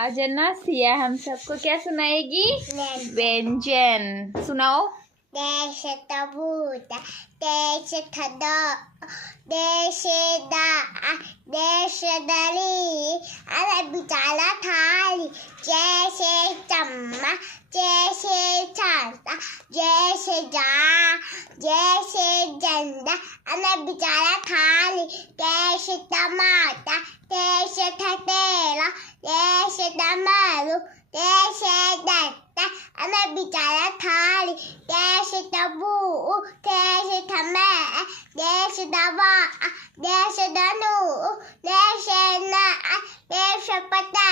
आज है ना सिया हम सबको क्या सुनाएगी? व्यंजन सुनाओ। देश तबूत देश थदा देश दा देश दली अरे बिचारा थाली जैसे चम्मा जैसे छाता जैसे जा जैसे जंदा अरे बिचारा थाली देश टमाटा देश थतेला देश टमारू देश दत्ता अरे बिचारा थाली देश तबू देश थमे देश दवा देश धनु देश ना देश पता